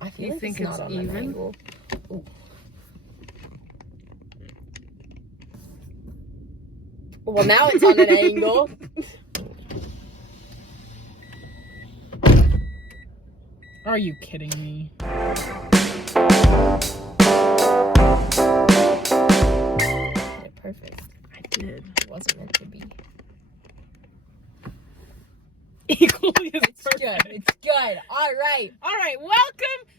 I feel You like think it's it's not on an even? angle. Ooh. Well, now it's on an angle. Are you kidding me? Okay, perfect. I did. It wasn't meant to be. Equally as It's perfect. good. It's good. All right. All right, welcome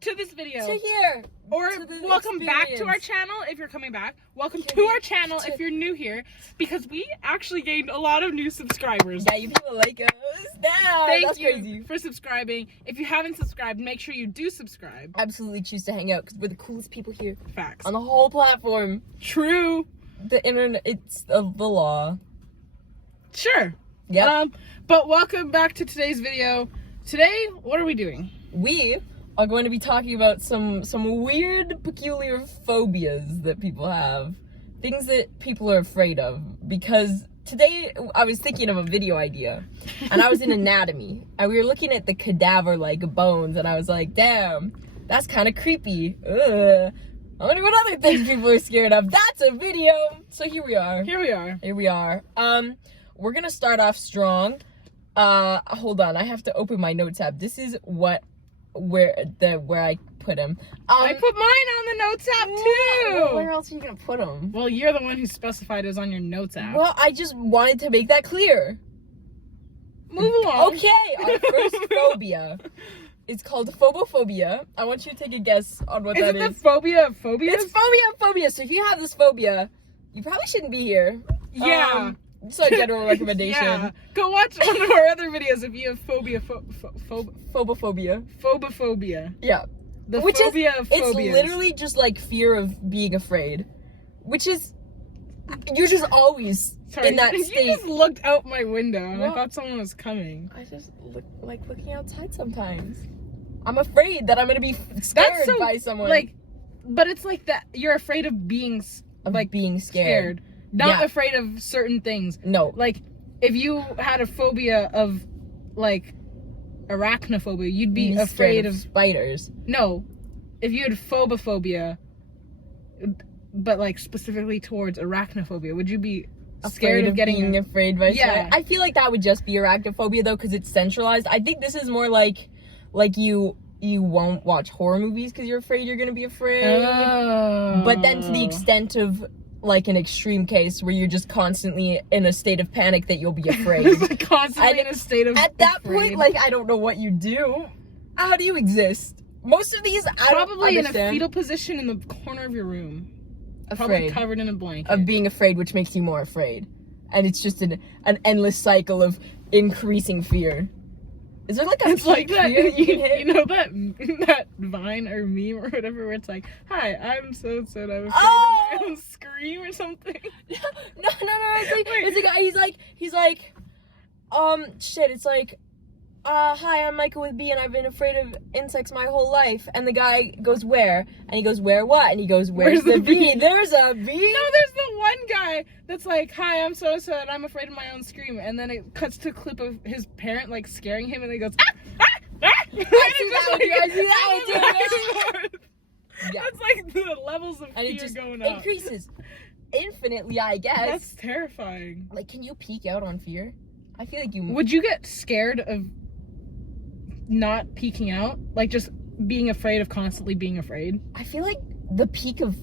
to this video. To here. Or to the welcome back to our experience. channel if you're coming back. Welcome To to our the- channel to- if you're new here, because we actually gained a lot of new subscribers. Yeah, you people like us. Damn, Thank that's you crazy. for subscribing. If you haven't subscribed, make sure you do subscribe. Absolutely choose to hang out because we're the coolest people here Facts. on the whole platform. True. The internet, it's the law. Sure. Yep. But welcome back to today's video. Today, what are we doing? We are going to be talking about some weird, peculiar phobias that people have. Things that people are afraid of. Because today, I was thinking of a video idea. And I was in anatomy. And we were looking at the cadaver-like bones. And I was like, damn, that's kind of creepy. Ugh. I wonder what other things people are scared of. That's a video. So here we are. Here we are. Here we are. We're gonna start off strong. Hold on, I have to open my notes app. This is where I put him. I put mine on the notes app too. Where else are you gonna put him? Well, you're the one who specified it was on your notes app. Well, I just wanted to make that clear. Move along. Okay, our first phobia. It's called phobophobia. I want you to take a guess on what that Is it is. the phobia of phobias? It's phobia. So if you have this phobia, you probably shouldn't be here. Yeah. So a general recommendation. Yeah. Go watch one of our other videos if you have phobia. Phobophobia. Phobophobia. Yeah. The Which phobia of It's phobias. literally just like fear of being afraid. Which is, you're just always Sorry, in that you state. just looked out my window and I Well- thought someone was coming. I just like looking outside sometimes. I'm afraid that I'm gonna be scared That's so, by someone. like, but it's like that you're afraid of being of like being scared. not Yeah. afraid of certain things. No. Like, if you had a phobia of, like, arachnophobia, you'd be Being afraid scared of... spiders. No. If you had phobophobia, but, like, specifically towards arachnophobia, would you be scared of getting... being afraid by Yeah. spiders? I feel like that would just be arachnophobia though, because it's centralized. I think this is more like you won't watch horror movies because you're afraid you're gonna be afraid. Oh. But then to the extent of like an extreme case where you're just constantly in a state of panic that you'll be afraid. Constantly in a state of At that afraid. point, like, I don't know what you do. How do you exist? Most of these, I Probably don't in a understand. fetal position in the corner of your room. Probably Afraid covered in a blanket. of being afraid, which makes you more afraid. And it's just an endless cycle of increasing fear. Is there like a It's like peak that, fear you can hit? you know that Vine or meme or whatever where it's like, hi, I'm so-and-so and I'm afraid Oh! of my own scream or something. No. It's like, Wait. it's a guy. He's like, shit. It's like, hi, I'm Michael with B, and I've been afraid of insects my whole life. And the guy goes, where? And he goes, where what? And he goes, where's the bee? There's a bee. No, there's the one guy that's like, hi, I'm so-and-so and I'm afraid of my own scream. And then it cuts to a clip of his parent like scaring him and he goes, ah, ah, ah. I see that one too. I see that one too. Yeah. That's like the levels of And fear it just going up. increases infinitely, I guess. That's terrifying. Like, can you peek out on fear? I feel like you Would you get scared of not peeking out? Like just being afraid of constantly being afraid? I feel like the peak of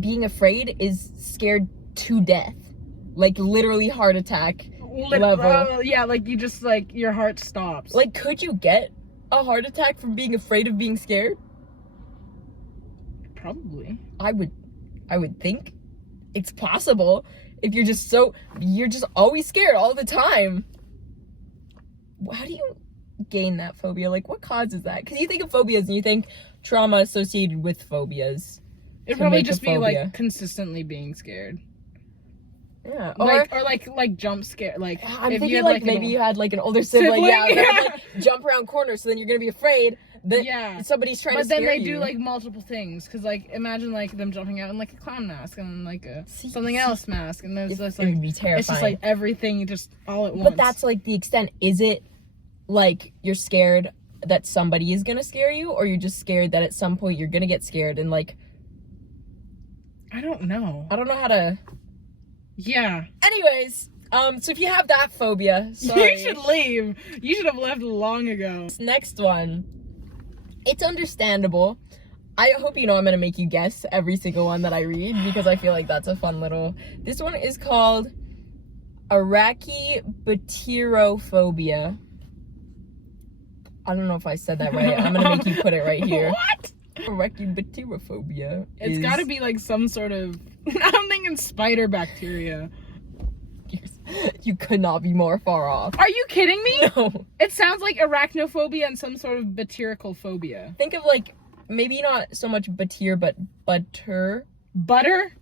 being afraid is scared to death. Like, literally heart attack level. Yeah, like you just like your heart stops. Like, could you get a heart attack from being afraid of being scared? Probably. I would think it's possible if you're just always scared all the time. How do you gain that phobia? Like, what causes that? Because you think of phobias and you think trauma associated with phobias. It'd to probably make a just be phobia. like consistently being scared. Yeah. Or like jump scare. Like I'm if thinking you had, like an maybe old- you had like an older sibling, Sibling, yeah, that would, yeah. like, jump around corners, so then you're gonna be afraid that Yeah. somebody's trying But to then scare they you. do like multiple things, because like imagine like them jumping out in like a clown mask and then like a See- something see- else mask, and then it's just it would like be terrifying. it's just like everything just all at once. But that's like the extent. Is it like you're scared that somebody is gonna scare you, or you're just scared that at some point you're gonna get scared and like, I don't know. I don't know how to. Yeah. Anyways, so if you have that phobia, sorry. You should leave. You should have left long ago. This next one, it's understandable. I hope you know I'm gonna make you guess every single one that I read because I feel like that's a fun little. This one is called Arachibaterophobia. I don't know if I said that right. I'm gonna make you put it right here. What? Arachibaterophobia. It's gotta be like some sort of. I'm thinking spider bacteria. You could not be more far off. Are you kidding me? No. It sounds like arachnophobia and some sort of bacterial phobia. Think of like, maybe not so much batir, but butter. Butter?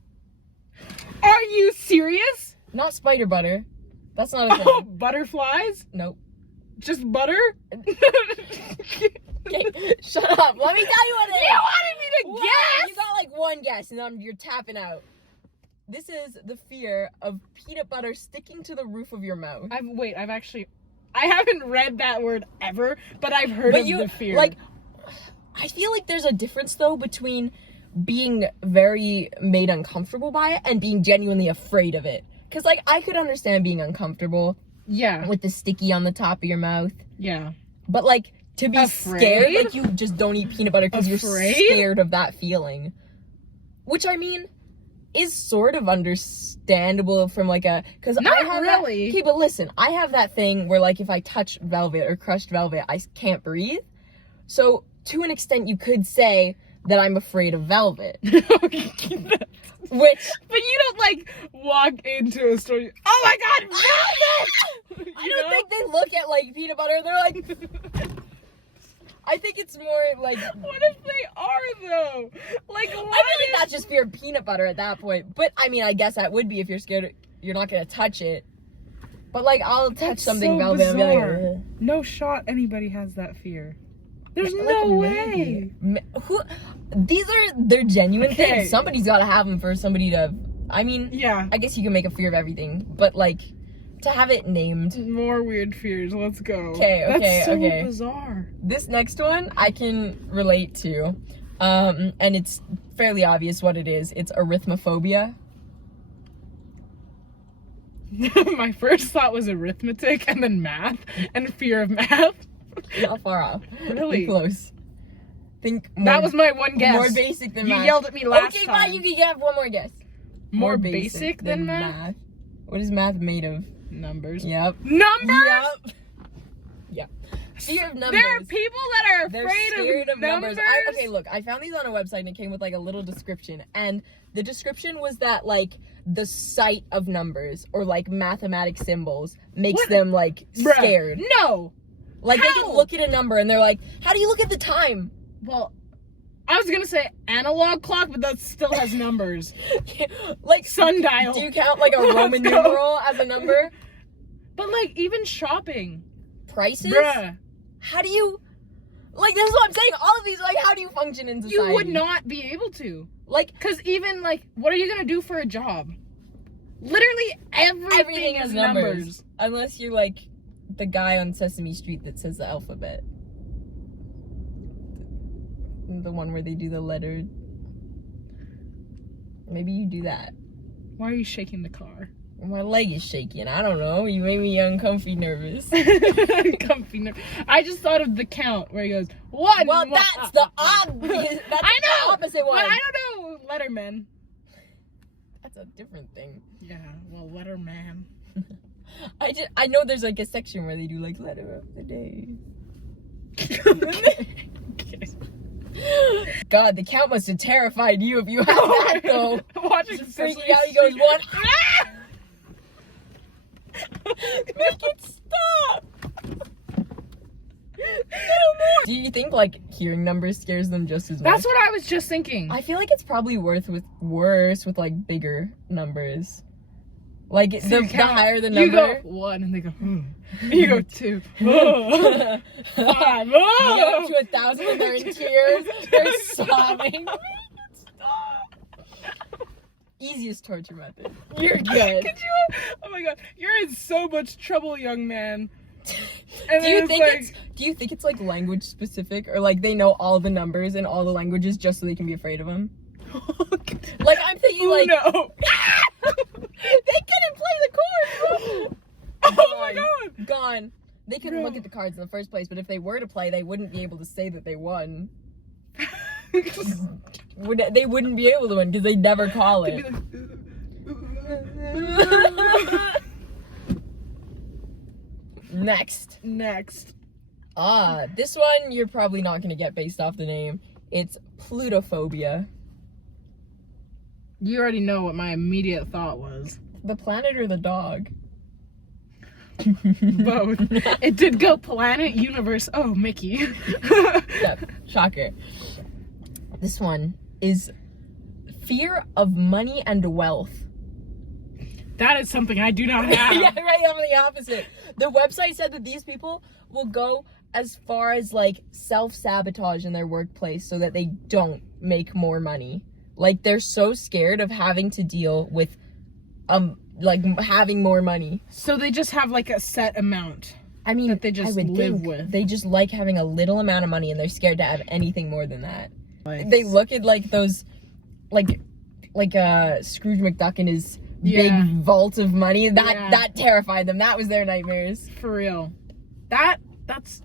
Are you serious? Not spider butter. That's not a thing. Oh, butterflies? Nope. Just butter? Okay, shut up. Let me tell you what it is. You wanted me to guess? You got like one guess and then you're tapping out. This is the fear of peanut butter sticking to the roof of your mouth. I haven't read that word ever, but I've heard of the fear. Like, I feel like there's a difference though between being very made uncomfortable by it and being genuinely afraid of it. Cause like, I could understand being uncomfortable. Yeah. With the sticky on the top of your mouth. Yeah. But like, to be scared, like you just don't eat peanut butter because you're scared of that feeling. Which I mean, is sort of understandable from like a, because not I have really. Okay, but listen, I have that thing where like if I touch velvet or crushed velvet, I can't breathe. So to an extent, you could say that I'm afraid of velvet. Which, but you don't like walk into a store. Oh my god, velvet! I don't think they look at like peanut butter and they're like. I think it's more like. What if they are though? Like, I feel like that's just fear of peanut butter at that point. But I mean, I guess that would be if you're scared. You're not gonna touch it. But like, I'll touch something so velvet and be like, bizarre. No shot anybody has that fear. There's like, no way. They're genuine Okay. things. Somebody's gotta have them for somebody to. I mean, Yeah. I guess you can make a fear of everything, but like, to have it named. More weird fears. Let's go. Okay. That's so Okay. bizarre. This next one I can relate to, and it's fairly obvious what it is. It's arithmophobia. My first thought was arithmetic and then math and fear of math. Not far off. Really? Close. Think more, That was my one guess. more basic than You math. yelled at me last okay, time. fine, you can have one more guess. More basic than math? What is math made of? Numbers. Yep. Numbers? Yep. Yep. Fear of numbers. There are people that are They're afraid scared of numbers. Okay, look, I found these on a website and it came with like a little description. And the description was that like the sight of numbers or like mathematic symbols makes them like Bruh. scared. No. Like they How? can look at a number and they're like, how do you look at the time? Well, I was gonna say analog clock, but that still has numbers. Like Sundial. Do you count like a Roman Let's go. numeral as a number? But like even shopping. Prices? Bruh. How do you, like, this is what I'm saying, all of these, like, how do you function in society? You would not be able to. Like, Because even, like, what are you going to do for a job? Literally everything is numbers. Unless you're, like, the guy on Sesame Street that says the alphabet. The one where they do the letter. Maybe you do that. Why are you shaking the car? My leg is shaking. I don't know. You made me uncomfy nervous. Comfy. I just thought of the count where he goes, one. Well, one, that's the obvious. That's I know, the opposite one. But I don't know Letterman. That's a different thing. Yeah, well, Letterman. I know there's like a section where they do like letter of the day. God, the count must have terrified you if you had that though. Watching Just Sesame freaking out, he goes, Street. one. Make it stop. Do you think like hearing numbers scares them just as much? That's what I was just thinking. I feel like it's probably worse with like bigger numbers. Like the higher the number. You go one and they go, you go two, five, You go up to 1,000 and they're in tears. They're sobbing. Stop. Easiest torture method. You're good. Could you? Oh my god, you're in so much trouble, young man. And Do you then think it's it's do you think it's like language specific, or like they know all the numbers in all the languages just so they can be afraid of him? Like I'm thinking oh, like no. they couldn't play the cards. Oh my god. Gone. They couldn't Bro. look at the cards in the first place, but if they were to play, they wouldn't be able to say that they won. They wouldn't be able to win because they'd never call it. Next. This one you're probably not gonna get based off the name. It's plutophobia. You already know what my immediate thought was. The planet or the dog? Both. It did go planet, universe. Oh, Mickey. Yep, shocker. This one is fear of money and wealth. That is something I do not have. Yeah, right. I'm the opposite. The website said that these people will go as far as like self-sabotage in their workplace so that they don't make more money. Like they're so scared of having to deal with like having more money. So they just have like a set amount. I mean, that they just I would live think with. They just like having a little amount of money and they're scared to have anything more than that. Like, They look at like those like Scrooge McDuck and his Yeah. big vault of money. That Yeah. that terrified them. That was their nightmares. for real. That's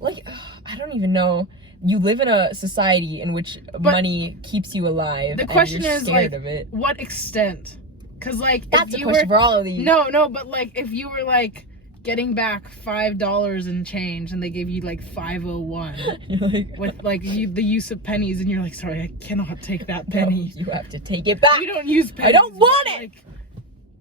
Like, I don't even know. You live in a society in which money keeps you alive. the question and you're is scared like of it. what extent? Because like That's if a you question were for all of these. no, but like if you were like getting back $5 and change and they gave you like 501 You're like, with like the use of pennies and you're like, sorry, I cannot take that penny. no, you have to take it back. We don't use pennies. I don't want it! Like,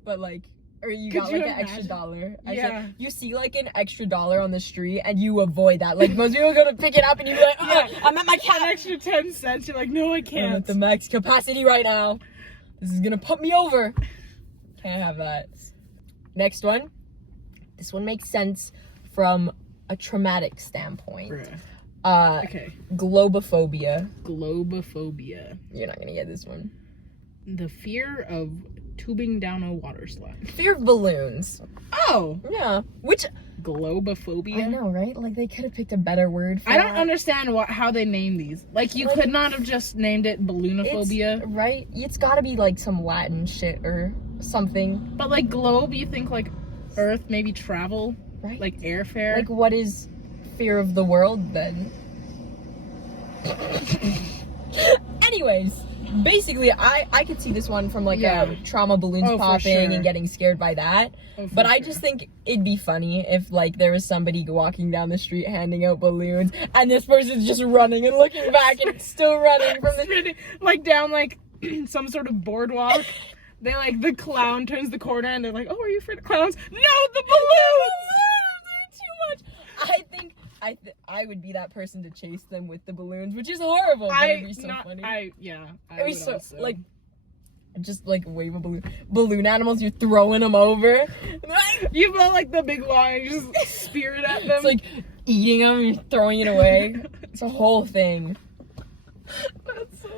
But like, or you Could got you like an extra imagine? dollar. Yeah. You see like an extra dollar on the street and you avoid that. Like most people go to pick it up and you're like, Yeah. I'm at my an cap. extra 10 cents. You're like, no, I I'm can't. at the max capacity right now. This is gonna put me over. Can't have that. Next one. This one makes sense from a traumatic standpoint. Bruh. Okay. Globophobia. Globophobia. You're not gonna get this one. The fear of tubing down a water slide. Fear of balloons. Oh, Yeah. Which globophobia. I know, right? Like they could have picked a better word for I don't that. understand how they name these. Like you Like, could not have just named it balloonophobia. Right? It's gotta be like some Latin shit or something. But like globe, you think like Earth, maybe travel, Right? like airfare. Like what is fear of the world then? Anyways, basically I could see this one from like Yeah. trauma balloons Oh, for popping sure. and getting scared by that. Oh, for But I sure. just think it'd be funny if like there was somebody walking down the street handing out balloons and this person's just running and looking back and still running from the Spinning, like down like some sort of boardwalk. They like the clown turns the corner and they're like, "Oh, are you afraid of clowns?" No, the balloons. They're too much. I think I would be that person to chase them with the balloons, which is horrible. But it'd be so funny. I It'd be would so also. like just like wave a balloon animals. You're throwing them over. You blow like the big line, you just spear it at them. It's like eating them. You're throwing it away. It's a whole thing. That's so.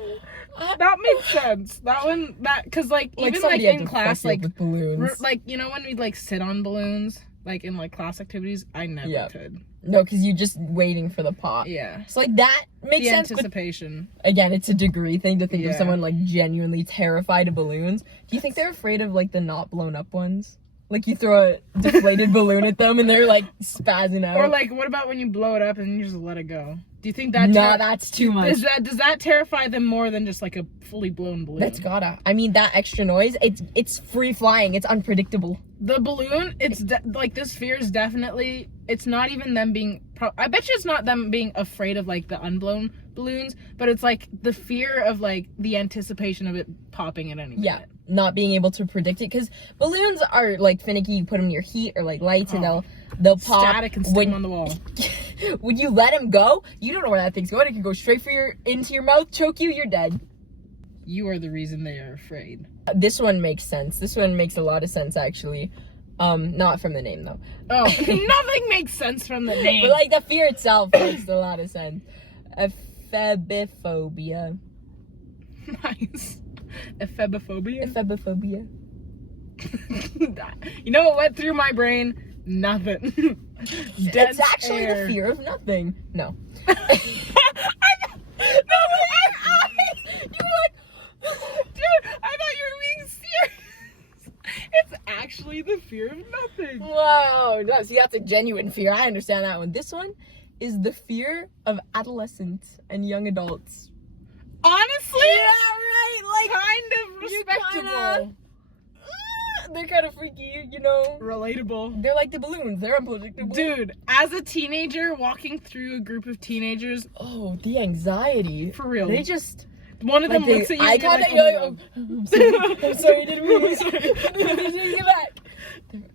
That makes sense. That one, because like even like somebody had in to class, fuck you up like with balloons. like you know when we'd like sit on balloons, like in like class activities, I never Yeah. could. No, because you're just waiting for the pop. Yeah. So like that makes The sense. But anticipation. again, it's a degree thing to think of Yeah. someone like genuinely terrified of balloons. Do you think they're afraid of like the not blown up ones? Like you throw a deflated balloon at them and they're like spazzing out. Or like, what about when you blow it up and you just let it go? Do you think that? Nah, that's too much. Does that terrify them more than just like a fully blown balloon? That's gotta. I mean, that extra noise. It's free flying. It's unpredictable. The balloon, it's like this fear is definitely. It's not even them being. I bet you it's not them being afraid of like the unblown balloons, but it's like the fear of like the anticipation of it popping at any minute. Yeah, not being able to predict it because balloons are like finicky. You put them near heat or like lights, and they'll pop. Static and stick them on the wall. When you let them go, you don't know where that thing's going. It could go straight into your mouth, choke you. You're dead. You are the reason they are afraid. This one makes sense. This one makes a lot of sense actually. Not from the name though. Oh, nothing makes sense from the name. But like the fear itself makes a lot of sense. Ephebiphobia. Nice. Ephebiphobia. Ephebiphobia. You know what went through my brain? Nothing. It's actually the fear of nothing. No. No, you were like, dude, I thought you were being serious. It's actually the fear of nothing. Wow. No, see, that's a genuine fear. I understand that one. This one is the fear of adolescents and young adults. Honestly? Yeah, right. Like, kind of respectable. They're kind of freaky, you know? Relatable. They're like the balloons. They're unpredictable. Dude, as a teenager walking through a group of teenagers, oh, the anxiety. for real. They just... One of them like looks at you I and you're contact, like, oh, I'm sorry, I'm sorry, I didn't mean it. Just get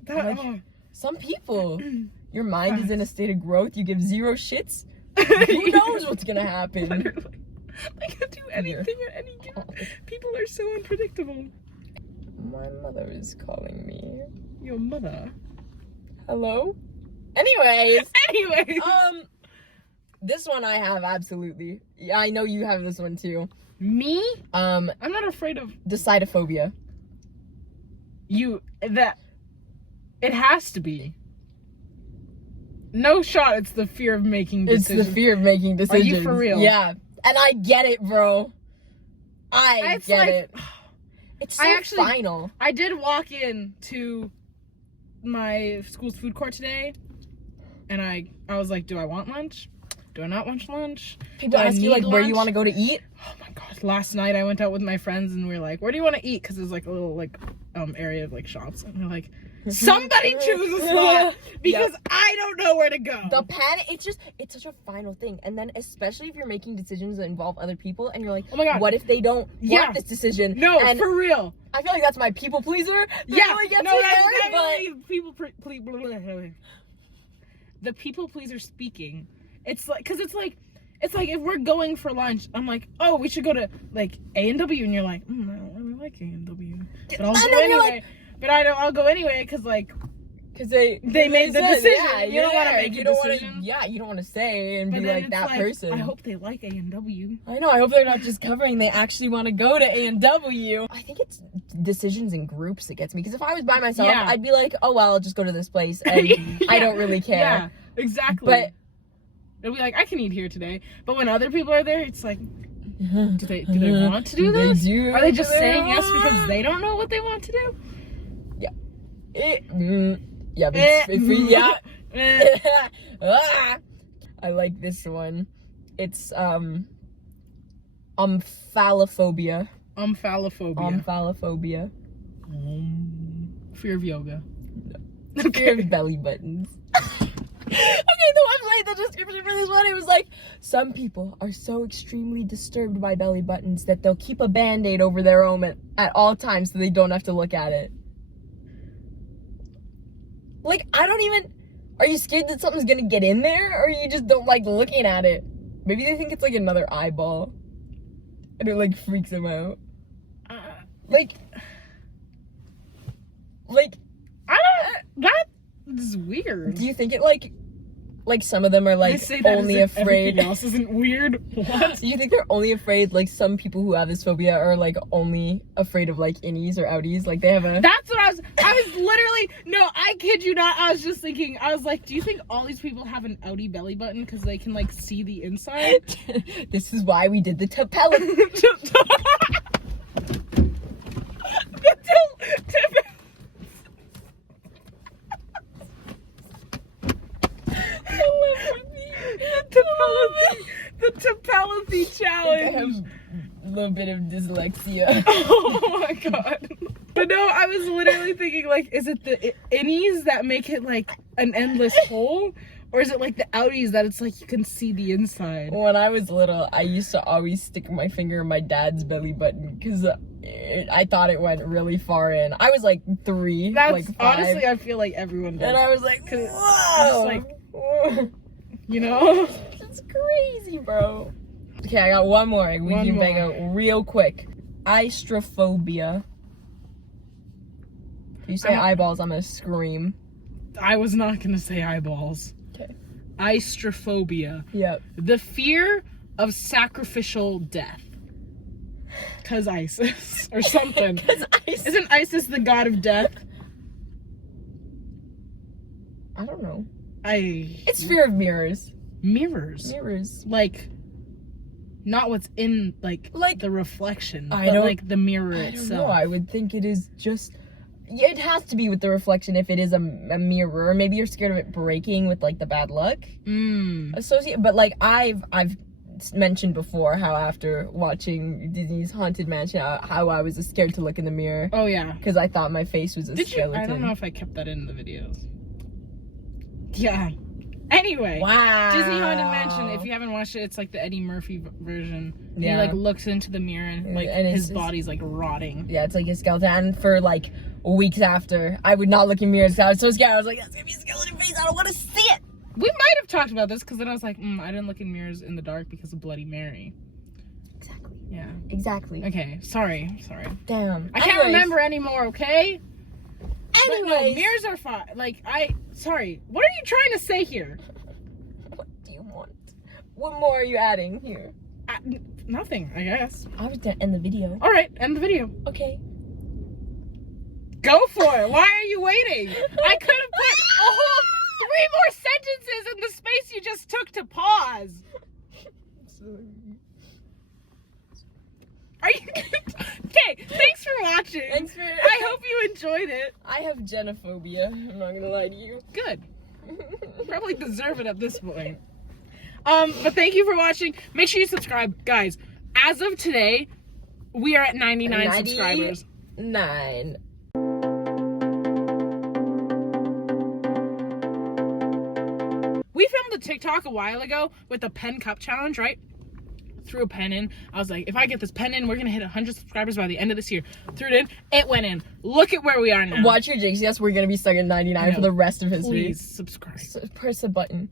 back. Like, some people, your mind is in a state of growth. You give zero shits. Who knows what's gonna happen? They can do anything at any given. People are so unpredictable. My mother is calling me. Your mother? Hello? Anyways. Anyways. This one I have absolutely. Yeah, I know you have this one too. Me? I'm not afraid of decidophobia. That it has to be. No shot, it's the fear of making decisions. It's the fear of making decisions. Are you for real? Yeah. And I get it, bro. I get it. It's so final. I did walk in to my school's food court today, and I was like, do I want lunch? Do I not want lunch? People ask you, like, where you want to go to eat? Oh my god. Last night I went out with my friends and we were like, where do you want to eat? Because there's like a little like area of like shops. And we're like, somebody choose a spot because I don't know where to go. The panic, it's such a final thing. And then especially if you're making decisions that involve other people and you're like, oh my god, what if they don't want this decision? No, and for real. I feel like that's my people pleaser. The people pleaser speaking. It's like, cause it's like if we're going for lunch, I'm like, oh, we should go to like A&W, and you're like, I don't really like A&W, but I'll go anyway. But I'll go anyway, cause they made the decision. Yeah, you don't want to make a decision. You don't want to say and but be like that person. I hope they like A&W. I know. I hope they're not just covering. They actually want to go to A&W. I think it's decisions in groups that gets me. Because if I was by myself, I'd be like, oh well, I'll just go to this place, and I don't really care. Yeah, exactly. But it'll be like, I can eat here today. But when other people are there, it's like, do they want to do this? Are they just saying yes because they don't know what they want to do? I like this one. It's omphalophobia. Omphalophobia. Fear of yoga. No. Fear of belly buttons. Okay, the website, the description for this one, it was like, some people are so extremely disturbed by belly buttons that they'll keep a band-aid over their own at all times so they don't have to look at it. Like, are you scared that something's gonna get in there, or you just don't like looking at it? Maybe they think it's like another eyeball, and it like freaks them out. Like, I don't, that is weird. Do you think it like some of them are like only afraid everything else isn't weird? What? Do you think they're only afraid, like some people who have this phobia are like only afraid of like innies or outies? Like they have a... That's what I was literally, no, I kid you not, I was just thinking, I was like, do you think all these people have an outie belly button because they can like see the inside? This is why we did the telepathy. The telepathy challenge. I have a little bit of dyslexia. Oh my god. But no, I was literally thinking, like, is it the innies that make it like an endless hole? Or is it like the outies that it's like you can see the inside? When I was little, I used to always stick my finger in my dad's belly button because I thought it went really far in. I was like 3, That's like 5. honestly, I feel like everyone does. And I was like, whoa! Like, you know? It's crazy, bro. Okay, I got one more. We can bang out real quick. Aistrophobia. If you say eyeballs, I'm gonna scream. I was not gonna say eyeballs. Okay. Aistrophobia. Yep. The fear of sacrificial death. Cause ISIS or something. Cause ISIS. Isn't ISIS the god of death? I don't know. It's fear of mirrors. Mirrors. Like, not what's in, like the reflection, but like the mirror itself. I don't know. I would think it is just... Yeah, it has to be with the reflection if it is a mirror. Or maybe you're scared of it breaking with, like, the bad luck. But, like, I've mentioned before how after watching Disney's Haunted Mansion, how I was scared to look in the mirror. Oh, yeah. Because I thought my face was a skeleton. I don't know if I kept that in the videos. Yeah. Anyway. Wow. Disney Haunted Mansion, if you haven't watched it, it's like the Eddie Murphy version. Yeah. He, like, looks into the mirror and, like, his body's, like, rotting. Yeah, it's like a skeleton. And for, like, weeks after, I would not look in mirrors because I was so scared. I was like, that's gonna be a skeleton face. I don't want to see it. We might have talked about this because then I was like, I didn't look in mirrors in the dark because of Bloody Mary. Exactly. Yeah. Exactly. Okay, sorry. Damn. I can't remember anymore, okay? Anyways. No, mirrors are fine. Like, sorry. What are you trying to say here? What do you want? What more are you adding here? Nothing, I guess. I was gonna end the video. Alright, end the video. Okay. Go for it. Why are you waiting? I could have put a whole 3 more sentences in the space you just took to pause. Are you okay? Thanks for watching. I hope you enjoyed it. I have genophobia. I'm not gonna lie to you. Good. Probably deserve it at this point. But thank you for watching. Make sure you subscribe, guys. As of today, we are at 99 subscribers. 9. We filmed a TikTok a while ago with the pen cup challenge, right? Threw a pen in. I was like, if I get this pen in, we're gonna hit 100 subscribers by the end of this year. Threw it in. It went in. Look at where we are now. Watch your jinx. Yes, we're gonna be stuck at 99 for the rest of history. Please subscribe. Press a button.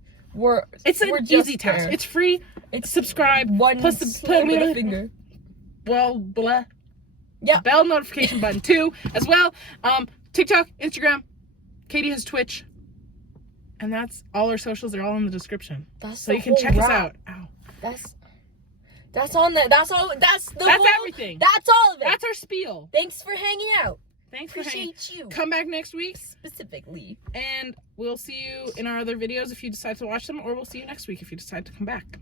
It's an easy task. It's free. It's subscribe. Plus the middle finger. Well, blah. Yeah. Bell notification button too, as well. TikTok, Instagram. Katie has Twitch. And that's all our socials. They're all in the description. So you can check us out. Ow. That's on there. That's all. That's everything. That's all of it. That's our spiel. Thanks for hanging out. Appreciate you. Come back next week. Specifically. And we'll see you in our other videos if you decide to watch them, or we'll see you next week if you decide to come back.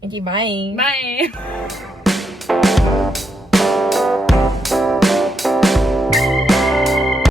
Thank you. Bye. Bye.